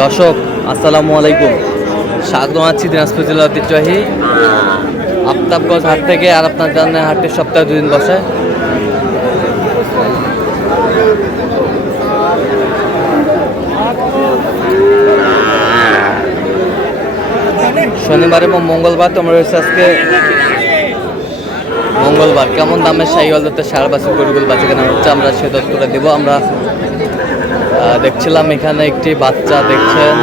দর্শক আসসালামু আলাইকুম, স্বাগত জানাচ্ছি দিনাজপুর জেলার ঐতিহ্যবাহী আফতাবগঞ্জ হাট থেকে। আর আপনার জানেন হাটের সপ্তাহে 2 দিন বসে। শনিবার এবং মঙ্গলবার তোমরা রয়েছে আজকে মঙ্গলবার। কেমন দামের শাহিওয়াল দত্তের সার বাছুর গরুগুলো বাচ্চা কেনা হচ্ছে আমরা সে তথ্যটা দেবো। আমরা দেখছিলাম এখানে একটি বাচ্চা দেখছেন,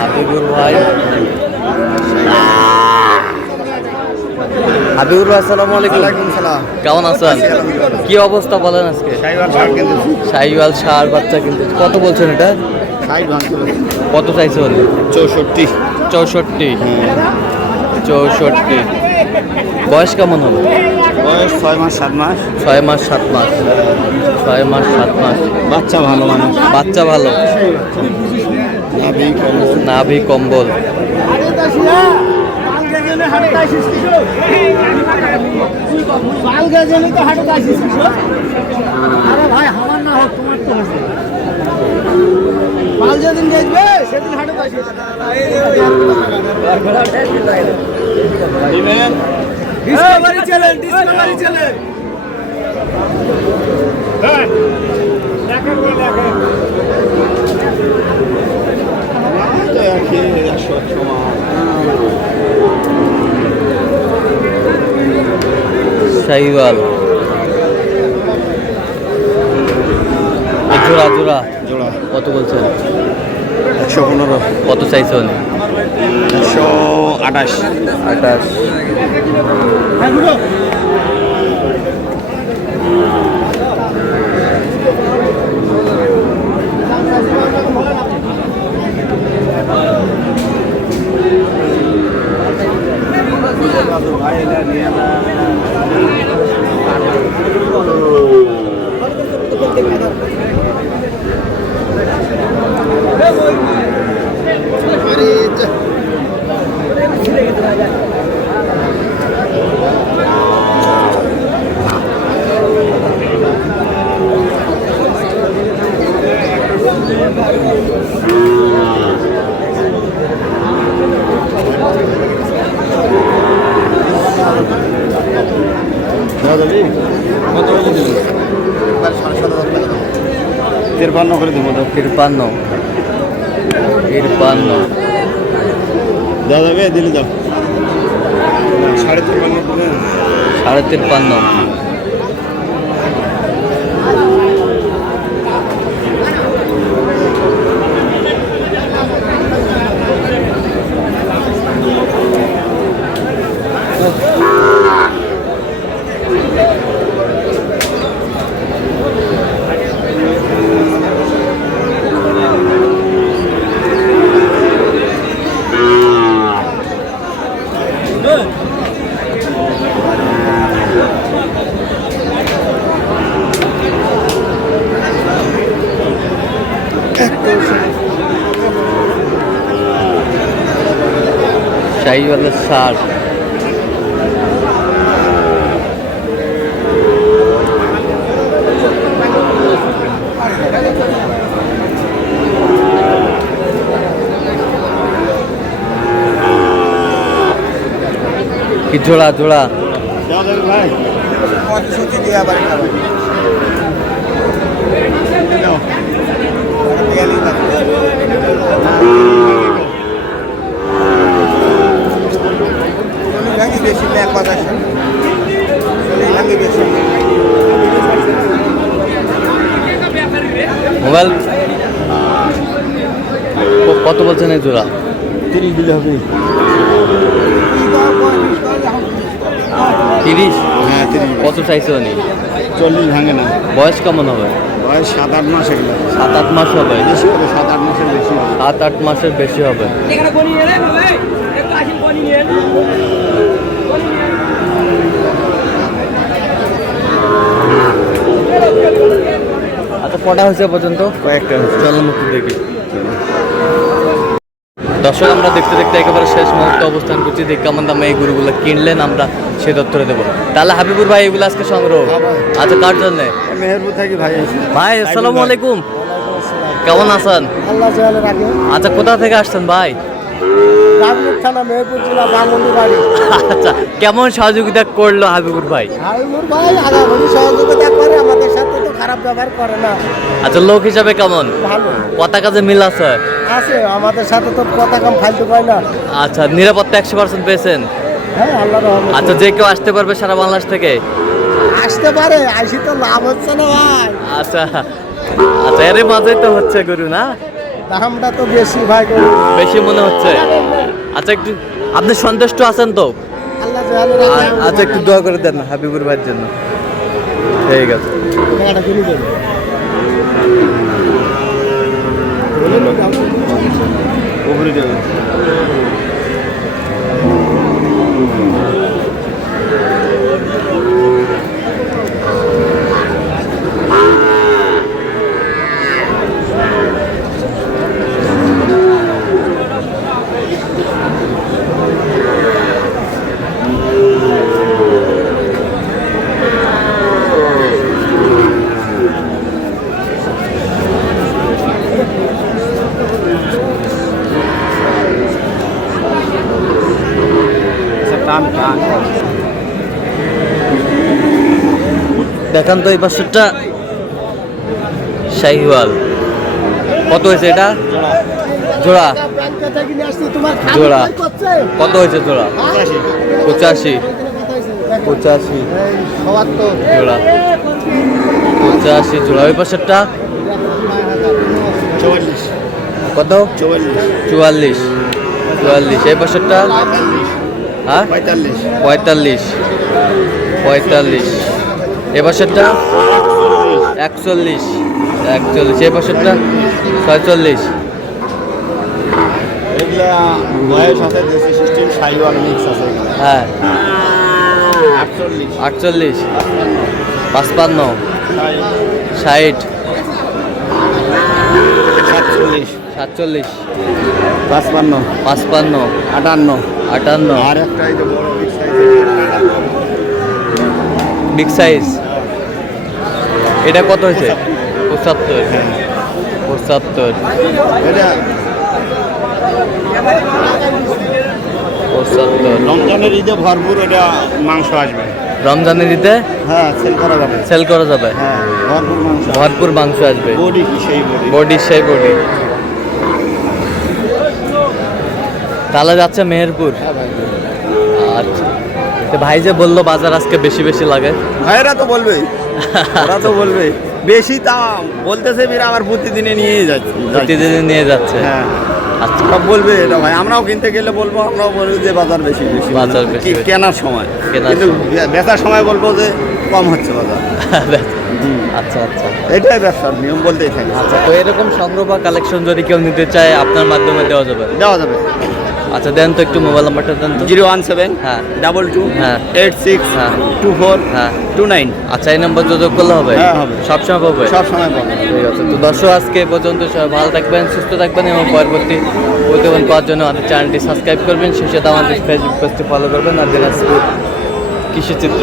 হাবিবুর ভাই। হাবিবুর ভাই আসসালামু আলাইকুম। কেমন আছেন? কি অবস্থা বলেন আজকে? শাহিওয়াল ষাঁড় বাচ্চা কিন্তু কত বলছেন এটা? কত চাইছে বলে? 64। 64। বয়স কেমন হবে? বয়স 6 মাস 7 মাস। 6 মাস 7 মাস। 6 মাস 7 মাস। বাচ্চা ভালো মানুষ, বাচ্চা ভালো, নাভি কম্বল। শাহিওয়াল জোড়া জোড়া জোড়া কত বলছেন? 115। কত চাইছেন? 128। 28। তিরপান্ন করে দিব। 53। দাও যাবে, দিলে যাও। 53.5। 53.5। শাহিওয়ালের ষাঁড় কি জোড়া জোড়া? ভাই মোবাইল কত বলছেন এই জোড়া? 30 দিলে হবে। 30? হ্যাঁ 30। কত চাইছে উনি? 40 ভাঙে না। বয়স কেমন হবে? ভাই 7-8 মাস এগুলো 7-8 মাস হবে, বেশি হবে, 7-8 মাসের বেশি হবে। 7-8 মাসের বেশি হবে। আচ্ছা কটা হয়েছে পর্যন্ত? কয়েকটা হচ্ছে। চলো মুক্তি দেখি। দর্শক আমরা দেখতে দেখতে একেবারে শেষ মুহূর্তে অবস্থান করছি, দেখে কেমন দামে এই গরুগুলো কিনলেন আমরা সে তথ্য দেবো। তাহলে হাবিবুর ভাই এগুলো আজকে সংগ্রহ। আচ্ছা কার জন্যে? মেহেরপুর থাকি ভাই এসে। ভাই আসসালামু আলাইকুম, কেমন আছেন? আল্লাহ জাহালে রাখে। আচ্ছা কোথা থেকে আসছেন ভাই? রামপুর থানা, মেহেরপুর জেলা, বামন্দি বাড়ি। আচ্ছা কেমন সহযোগিতা করলো হাবিবুর ভাই? হাবিবুর ভাই আগাগোড়ি সহযোগিতা করে, আমাদের সাথে তো খারাপ ব্যবহার করে না। আচ্ছা লোক হিসাবে কেমন? ভালো কথা কাজে মিল আছে? আছে, আমাদের সাথে তো কথা কম ফালতু পায় না। আচ্ছা নিরাপত্তা 100% পেয়েছেন? হ্যাঁ আল্লাহ রহমতে। আচ্ছা যে কেউ আসতে পারবে সারা বাংলাদেশ থেকে? আসতে পারে, আইসি তো লাভ হচ্ছে না ভাই। আচ্ছা আচ্ছা এর মাঝেই তো হচ্ছে গরু না? দামটা তো বেশি ভাই। বেশি মনে হচ্ছে। আচ্ছা একটু আপনি সন্তুষ্ট আছেন তো? আল্লাহ জাহালে রাখে। আচ্ছা একটু দোয়া করে দেন হাবিবুর ভাইয়ের জন্য। ঠিক আছে। টাকাটা কিনে দেন। উপরে যাবে। টান টান। দেখান তো এই পাশেরটা। শাহিওয়াল কত হয়েছে এটা? জোড়া ব্যাংকে থেকে নিয়ে আসছি, তোমার খালি জোড়া। ভয় করছে? কত হয়েছে জোড়া? 85 85 এই ৭২। জোড়া 85 জোড়া। ওই পাশেরটা 44 কত? 44 44 এই পাশেরটা? হ্যাঁ 45 45 45 এ পাশেরটা 41 41 এই পাশেরটা 46 এগুলা বয়ের সাথে দেশি সিস্টেম সাইওয়াল মিক্স আছে এগুলা। হ্যাঁ 48 48 55 60 47 47 55 55 58 58 আর একটা এই যে বড় বিগ সাইজ বিগ সাইজ এটা কত হয়েছে? 75 75 এটা 75 রমজানের ঈদে ভরপুর এটা মাংস আসবে। রমজানের ঈদে হ্যাঁ সেল করা যাবে। সেল করা যাবে, হ্যাঁ ভরপুর মাংস। ভরপুর মাংস আসবে। বডি কি সেই বডি। বডি সেই বডি। তাহলে যাচ্ছে মেহেরপুর। আচ্ছা তো ভাই যে বললো বাজার আজকে বেশি বেশি লাগে, ভাইরা তো বলবেই, ওরা তো বলবে বেশি দাম বলতেছে, বিরা আবার প্রতিদিনে নিয়েই যাচ্ছে। প্রতিদিন নিয়ে যাচ্ছে। হ্যাঁ আচ্ছা সব বলবে এটা ভাই, আমরাও কিনতে গেলে বলবো, আমরাও বলবো যে বাজার বেশি বেশি বাজার বেশি বেশি। কেনার সময়, কেনার কিন্তু বেচার সময় বলবো যে কম হচ্ছে বাজার। আচ্ছা আচ্ছা এটাই ব্যবসার নিয়ম, বলতেই থাকে। আচ্ছা তো এরকম সংগ্রহ বা কালেকশন যদি কেউ নিতে চায় আপনার মাধ্যমে দেওয়া যাবে? দেওয়া যাবে। আচ্ছা দেন তো একটু মোবাইল নাম্বারটা দেন তো। 017 হ্যাঁ 22 হ্যাঁ 86 হ্যাঁ 24 হ্যাঁ 29। আচ্ছা এই নম্বর যোগাযোগ করলে হবে? হ্যাঁ, হবে। সবসময় পাবে? সব সময় পাবে। ঠিক আছে তো দর্শক আজকে এ পর্যন্ত সবাই ভালো থাকবেন, সুস্থ থাকবেন এবং পরবর্তী প্রতিবেদন পাওয়ার জন্য আমাদের চ্যানেলটি সাবস্ক্রাইব করবেন, সেই সাথে আমাদের ফেসবুক পেজটি ফলো করবেন। আর দিনাজপুর কৃষিচিত্র।